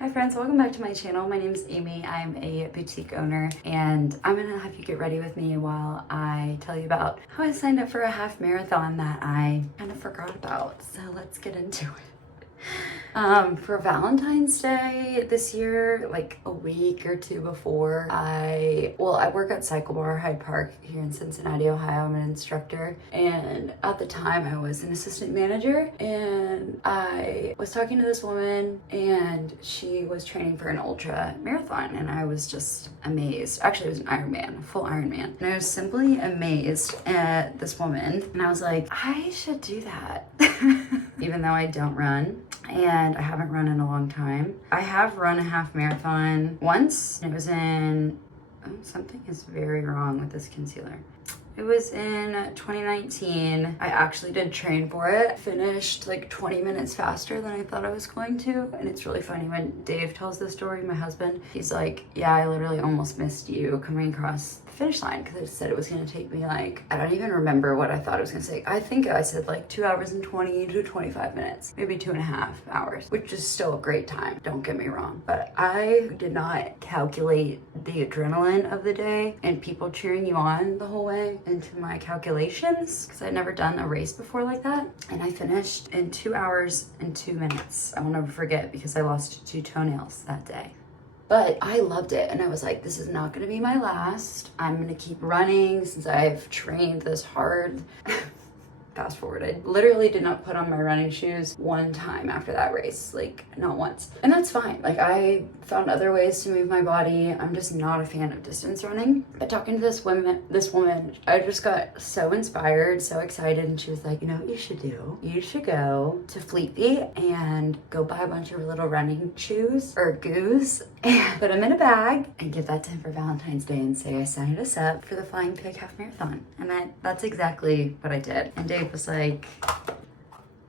Hi friends, welcome back to my channel. My name is Amy. I'm a boutique owner and I'm gonna have you get ready with me while I tell you about how I signed up for a half marathon that I kind of forgot about. So let's get into it. For Valentine's Day this year, like a week or two before, I work at Cycle Bar Hyde Park here in Cincinnati, Ohio. I'm an instructor, and at the time I was an assistant manager, and I was talking to this woman and she was training for an ultra marathon, and I was just amazed. Actually, it was an Ironman, a full Ironman, and I was simply amazed at this woman, and I was like, I should do that. Even though I don't run and I haven't run in a long time. I have run a half marathon once. It was in, something is very wrong with this concealer. It was in 2019. I actually did train for it. Finished like 20 minutes faster than I thought I was going to. And it's really funny when Dave tells this story, my husband, he's like, yeah, I literally almost missed you coming across the finish line because I said it was gonna take me like, I don't even remember what I thought it was gonna take. I think I said like 2 hours and 20 to 25 minutes, maybe 2.5 hours, which is still a great time, don't get me wrong. But I did not calculate the adrenaline of the day and people cheering you on the whole way into my calculations because I'd never done a race before like that. And I finished in 2 hours and 2 minutes. I will never forget because I lost 2 toenails that day. But I loved it and I was like, this is not gonna be my last. I'm gonna keep running since I've trained this hard. Fast forward, I literally did not put on my running shoes one time after that race, like not once. And that's fine. Like I found other ways to move my body. I'm just not a fan of distance running. But talking to this woman, I just got so inspired, so excited. And she was like, you know what you should do? You should go to Fleet Feet and go buy a bunch of little running shoes or goos and put them in a bag and give that to him for Valentine's Day and say I signed us up for the Flying Pig Half Marathon. And that's exactly what I did. And Dave was like,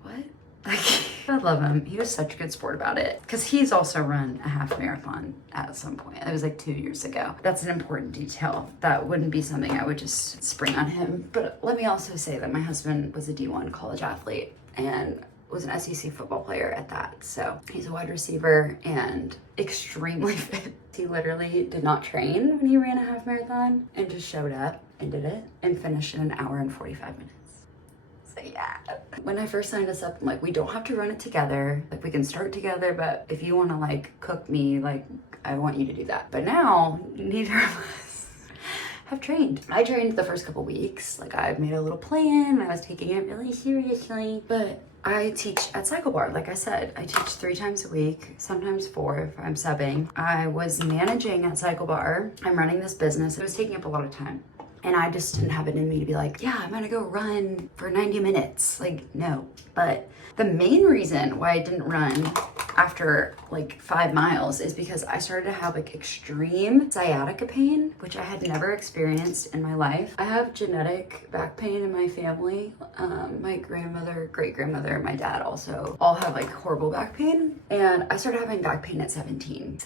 what? Like, I love him. He was such a good sport about it because he's also run a half marathon at some point. It was like 2 years ago. That's an important detail. That wouldn't be something I would just spring on him. But let me also say that my husband was a D1 college athlete and was an SEC football player at that. So he's a wide receiver and extremely fit. He literally did not train when he ran a half marathon and just showed up and did it and finished in 1 hour and 45 minutes. So yeah. When I first signed us up, I'm like, we don't have to run it together. Like we can start together, but if you want to like cook me, like I want you to do that. But now neither of us have trained. I trained the first couple weeks. Like I've made a little plan. I was taking it really seriously, but I teach at Cycle Bar. Like I said, I teach 3 times a week, sometimes 4 if I'm subbing. I was managing at Cycle Bar. I'm running this business. It was taking up a lot of time. And I just didn't have it in me to be like, yeah, I'm gonna go run for 90 minutes. Like, no. But the main reason why I didn't run after like 5 miles is because I started to have like extreme sciatica pain, which I had never experienced in my life. I have genetic back pain in my family. My grandmother, great grandmother, and my dad also all have like horrible back pain. And I started having back pain at 17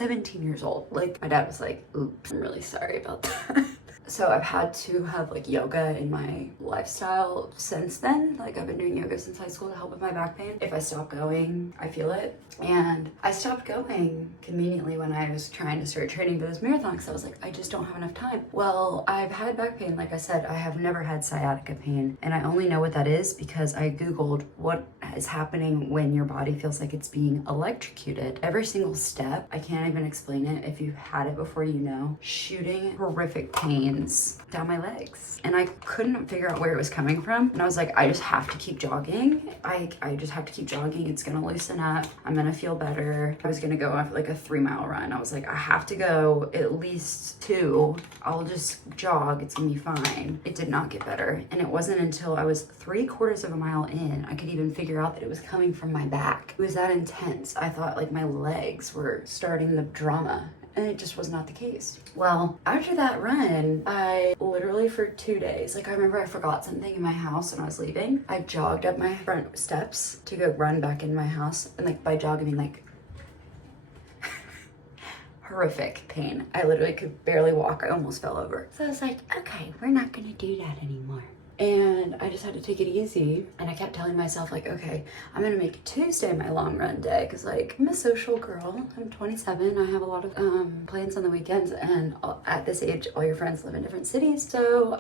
years old. Like my dad was like, oops, I'm really sorry about that. So I've had to have like yoga in my lifestyle since then. Like I've been doing yoga since high school to help with my back pain. If I stop going, I feel it. And I stopped going conveniently when I was trying to start training for this marathon because I was like, I just don't have enough time. Well, I've had back pain. Like I said, I have never had sciatica pain. And I only know what that is because I Googled what is happening when your body feels like it's being electrocuted. Every single step, I can't even explain it. If you've had it before, you know, shooting horrific pains down my legs. And I couldn't figure out where it was coming from. And I was like, I just have to keep jogging. I just have to keep jogging. It's gonna loosen up. I'm gonna feel better. I was gonna go off like a 3-mile run. I was like, I have to go at least 2. I'll just jog. It's gonna be fine. It did not get better. And it wasn't until I was 3/4 of a mile in, I could even figure out that it was coming from my back. It was that intense. I thought like my legs were starting the drama. And it just was not the case. Well, after that run, I literally for 2 days, like I remember I forgot something in my house when I was leaving. I jogged up my front steps to go run back in my house. And like by jog, I mean like horrific pain. I literally could barely walk. I almost fell over. So I was like, okay, we're not gonna do that anymore. and I just had to take it easy. And I kept telling myself like, okay, I'm gonna make Tuesday my long run day, because like I'm a social girl. I'm 27. I have a lot of plans on the weekends, and at this age, all your friends live in different cities. So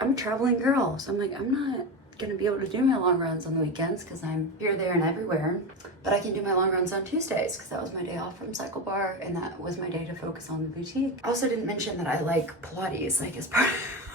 I'm a traveling girl. So I'm like, I'm not gonna be able to do my long runs on the weekends because I'm here, there, and everywhere. But I can do my long runs on Tuesdays because that was my day off from Cycle Bar, and that was my day to focus on the boutique. I also didn't mention that I like Pilates, like as part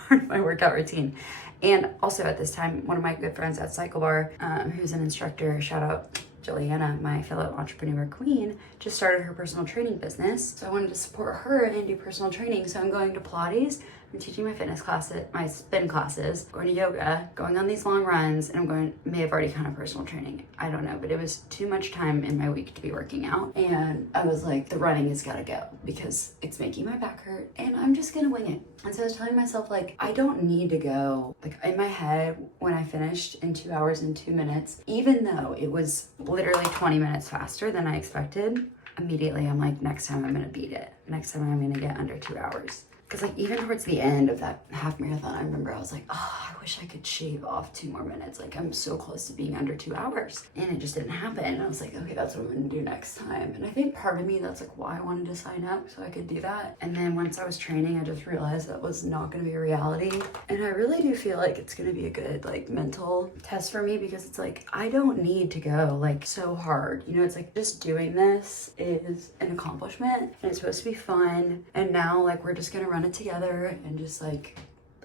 of my workout routine. And also at this time, one of my good friends at Cycle Bar, who's an instructor, shout out Juliana, my fellow entrepreneur queen, just started her personal training business. So I wanted to support her and do personal training. So I'm going to Pilates, I'm teaching my fitness classes, my spin classes, going to yoga, going on these long runs, and may have already kind of personal training. I don't know, but it was too much time in my week to be working out. And I was like, the running has got to go because it's making my back hurt and I'm just gonna wing it. And so I was telling myself like, I don't need to go. Like in my head, when I finished in 2 hours and 2 minutes, even though it was literally 20 minutes faster than I expected, immediately I'm like, next time I'm gonna beat it. Next time I'm gonna get under 2 hours. Because like even towards the end of that half marathon, I remember I was like, oh, I wish I could shave off 2 more minutes. Like I'm so close to being under 2 hours, and it just didn't happen. And I was like, okay, that's what I'm gonna do next time. And I think part of me, that's like why I wanted to sign up, so I could do that. And then once I was training, I just realized that was not gonna be a reality. And I really do feel like it's gonna be a good like mental test for me, because it's like, I don't need to go like so hard. You know, it's like just doing this is an accomplishment and it's supposed to be fun. And now like we're just gonna run it together and just like,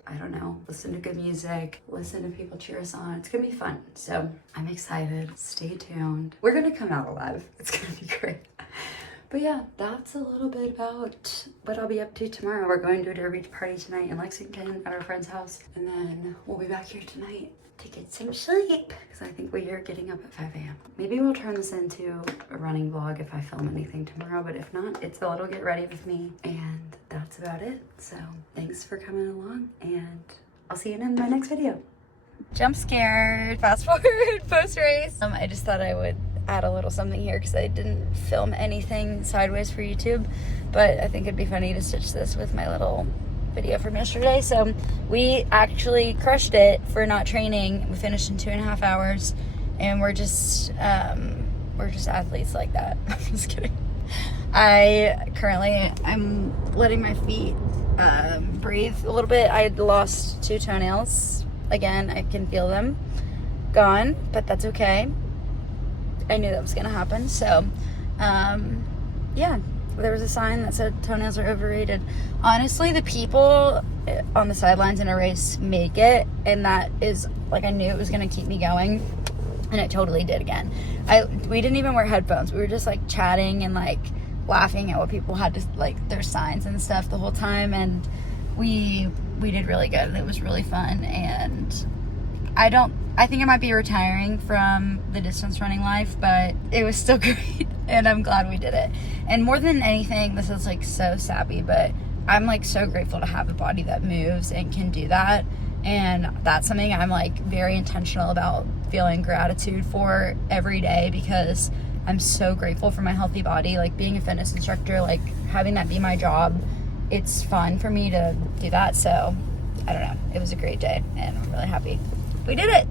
I don't know, listen to good music, listen to people cheer us on. It's gonna be fun. So I'm excited. Stay tuned. We're gonna come out alive. It's gonna be great. But yeah, that's a little bit about what I'll be up to tomorrow. We're going to a Derby Beach party tonight in Lexington at our friend's house. And then we'll be back here tonight to get some sleep, because I think we are getting up at 5 a.m. Maybe we'll turn this into a running vlog if I film anything tomorrow, but if not, it's a little get ready with me. And that's about it. So thanks for coming along, and I'll see you in my next video. Jump scared, fast forward, post race. I just thought I would add a little something here because I didn't film anything sideways for YouTube, but I think it'd be funny to stitch this with my little video from yesterday. So we actually crushed it for not training. We finished in 2.5 hours, and we're just athletes like that. I'm just kidding. I'm letting my feet breathe a little bit. I lost 2 toenails. Again, I can feel them gone, but that's okay. I knew that was gonna happen. So yeah, there was a sign that said toenails are overrated. Honestly, the people on the sidelines in a race make it, and that is like, I knew it was gonna keep me going, and it totally did again. We didn't even wear headphones. We were just like chatting and like laughing at what people had to like their signs and stuff the whole time, and we did really good, and it was really fun. And I think I might be retiring from the distance running life, but it was still great, and I'm glad we did it. And more than anything, this is like so sappy, but I'm like so grateful to have a body that moves and can do that. And that's something I'm like very intentional about feeling gratitude for every day, because I'm so grateful for my healthy body. Like being a fitness instructor, like having that be my job, it's fun for me to do that. So I don't know, it was a great day, and I'm really happy we did it.